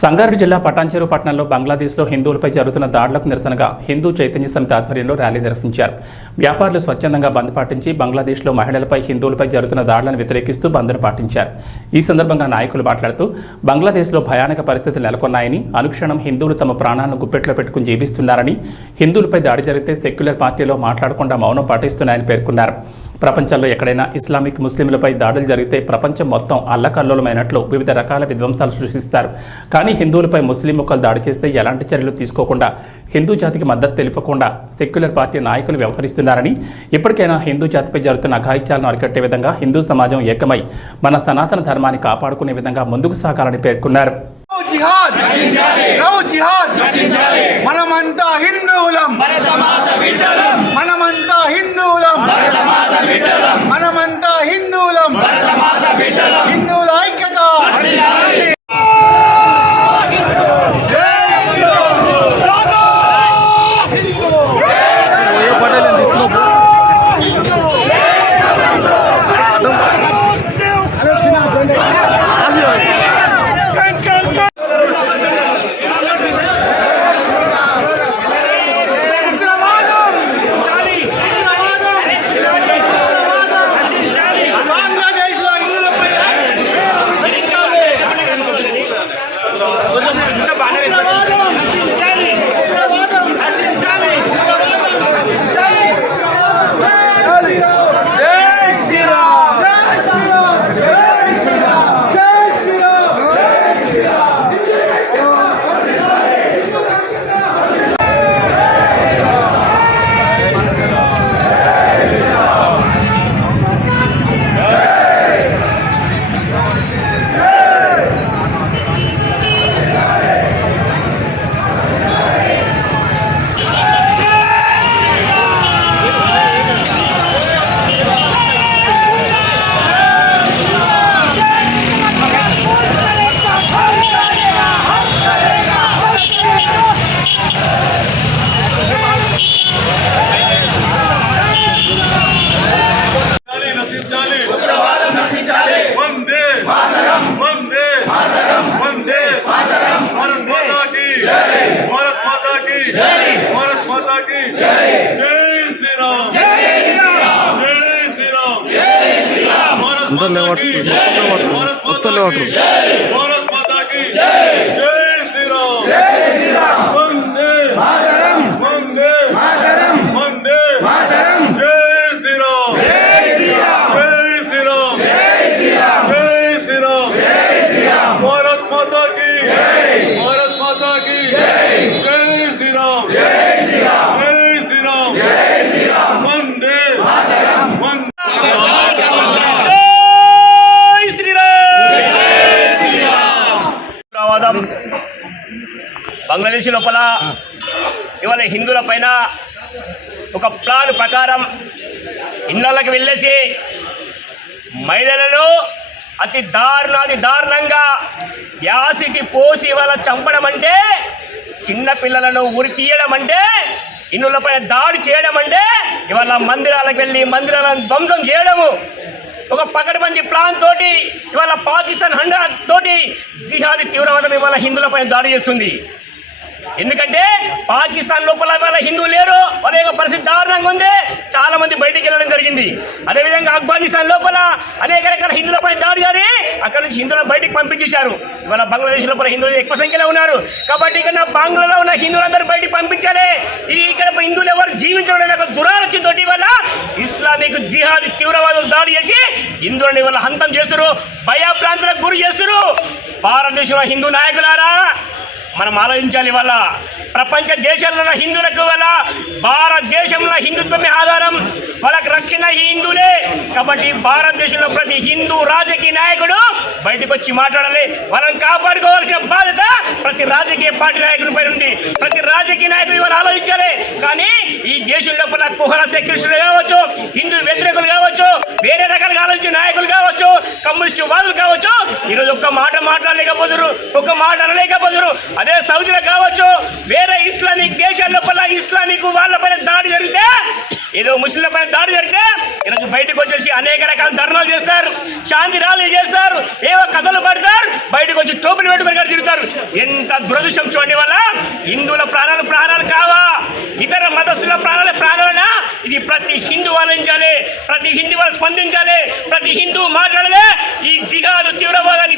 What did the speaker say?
సంగారెడ్డి జిల్లా పటాన్చెరు పట్టణంలో బంగ్లాదేశ్లో హిందువులపై జరుగుతున్న దాడులకు నిరసనగా హిందూ చైతన్య సమితి ఆధ్వర్యంలో ర్యాలీ నిర్వహించారు. వ్యాపారులు స్వచ్ఛందంగా బంద్ పాటించి బంగ్లాదేశ్లో మహిళలపై హిందువులపై జరుగుతున్న దాడులను వ్యతిరేకిస్తూ బంద్ను పాటించారు. ఈ సందర్భంగా నాయకులు మాట్లాడుతూ బంగ్లాదేశ్లో భయానక పరిస్థితులు నెలకొన్నాయని, అనుక్షణం హిందువులు తమ ప్రాణాలను గుప్పెట్లో పెట్టుకుని జీవిస్తున్నారని, హిందువులపై దాడి జరిగితే సెక్యులర్ పార్టీలో మాట్లాడకుండా మౌనం పాటిస్తున్నాయని పేర్కొన్నారు. ప్రపంచంలో ఎక్కడైనా ఇస్లామిక్ ముస్లింలపై దాడులు జరిగితే ప్రపంచం మొత్తం అల్లకల్లోలమైనట్లు వివిధ రకాల విధ్వంసాలు సృష్టిస్తారు. కానీ హిందువులపై ముస్లిం ముక్కలు దాడి చేస్తే ఎలాంటి చర్యలు తీసుకోకుండా, హిందూ జాతికి మద్దతు తెలుపకుండా సెక్యులర్ పార్టీ నాయకులు వ్యవహరిస్తున్నారని, ఇప్పటికైనా హిందూ జాతిపై జరుగుతున్న అఘాయిత్యాలను అరికట్టే విధంగా హిందూ సమాజం ఏకమై మన సనాతన ధర్మాన్ని కాపాడుకునే విధంగా ముందుకు సాగాలని పేర్కొన్నారు. మనమంతా హిందువులం, మనమంతా హిందువులం, మనమంతా హిందువులం, హిందువుల ఐక్యత. బంగ్లాదేశ్ లోపల ఇవాళ హిందువుల పైన ఒక ప్లాన్ ప్రకారం ఇళ్ళకి వెళ్ళేసి మహిళలను అతి దారుణంగా యాసిటి పోసి ఇవాళ చంపడం అంటే, చిన్న పిల్లలను ఉరి తీయడం అంటే, ఇళ్ళపైన దాడి చేయడం అంటే, ఇవాళ మందిరాలకు వెళ్ళి మందిరాలను ధ్వంసం చేయడము, ఒక పకడ్బందీ ప్లాన్ తోటి ఇవాళ పాకిస్తాన్ హండా తోటి జిహాదీ తీవ్రవాదం ఇవాళ హిందువులపైన దాడి చేస్తుంది. ఎందుకంటే పాకిస్తాన్ లోపల ఇవాళ హిందువులు లేరు, వాళ్ళ యొక్క పరిస్థితి దారుణంగా ఉంది. చాలా మంది బయటికి వెళ్ళడం జరిగింది. అదేవిధంగా ఆఫ్ఘనిస్తాన్ లోపల అనేక రకాల హిందువులపై దాడి జరిగి అక్కడ నుంచి హిందువులను బయటికి పంపించేశారు. ఇవాళ బంగ్లాదేశ్ లోపల హిందువులు ఎక్కువ సంఖ్యలో ఉన్నారు. కాబట్టి ఇక్కడ బంగ్లాలో ఉన్న హిందువులందరూ బయటికి పంపించాలి. ఇది ఇక్కడ హిందువులు ఎవరు జీవించడం ఒక దురాలోచనతో వల్ల ఇస్లామిక్ జిహాదీ తీవ్రవాదులు దాడి చేసి హిందువులను ఇవాళ హంతం చేస్తారు, భయభ్రాంతులకు గురి చేస్తారు. భారతదేశంలో హిందూ నాయకులారా, మనం ఆలోచించాలి. వల్ల ప్రపంచ దేశాల్లో ఉన్న హిందువులకు వల్ల భారతదేశంలో హిందుత్వమే ఆధారం, వాళ్ళకి రక్షణ హిందువులే. కాబట్టి భారతదేశంలో ప్రతి హిందూ రాజకీయ నాయకుడు బయటకు వచ్చి మాట్లాడాలి. వాళ్ళని కాపాడుకోవాల్సిన బాధ్యత ప్రతి రాజకీయ పార్టీ నాయకుడిపై ఉంది. ప్రతి రాజకీయ నాయకుడు ఇవాళ ఆలోచించాలి. కానీ ఈ దేశం లోపల కుహర సెక్యులరిస్టులు కావచ్చు, హిందూ వ్యతిరేకులు కావచ్చు, వేరే రకాలుగా ఆలోచించే నాయకులు కావచ్చు, కమ్యూనిస్టు వాదులు కావచ్చు, ఈరోజు ఒక్క మాట మాట్లాడలేకపోతున్నారు, ఒక్క మాట అనలేకపోతున్నారు. అదే సౌదీలో కావచ్చు, వేరే ఇస్లామిక్ దేశాల లోపల ఇస్లామిక్ వాళ్ళపైన దాడి జరిగితే, ఏదో ముస్లింలపైన దాడి జరిగితే ఈరోజు బయటకు వచ్చేసి అనేక రకాల ధర్నాలు చేస్తారు, శాంతి ర్యాలీలు చేస్తారు, ఏవో కథలు పడతారు, బయటకు వచ్చి టోపులు పెట్టుకొని తిరుగుతారు. ఎంత దురదృష్టం చూడండి. వల్ల హిందువుల ప్రాణాలు కావా, ఇతర మతస్థుల ప్రాణాలనా? ఇది ప్రతి హిందూ ఆలోచించాలి, ప్రతి హిందూ వాళ్ళు స్పందించాలి, ప్రతి హిందూ మాట్లాడాలి. ఈ జిహాదు తీవ్రవాదాన్ని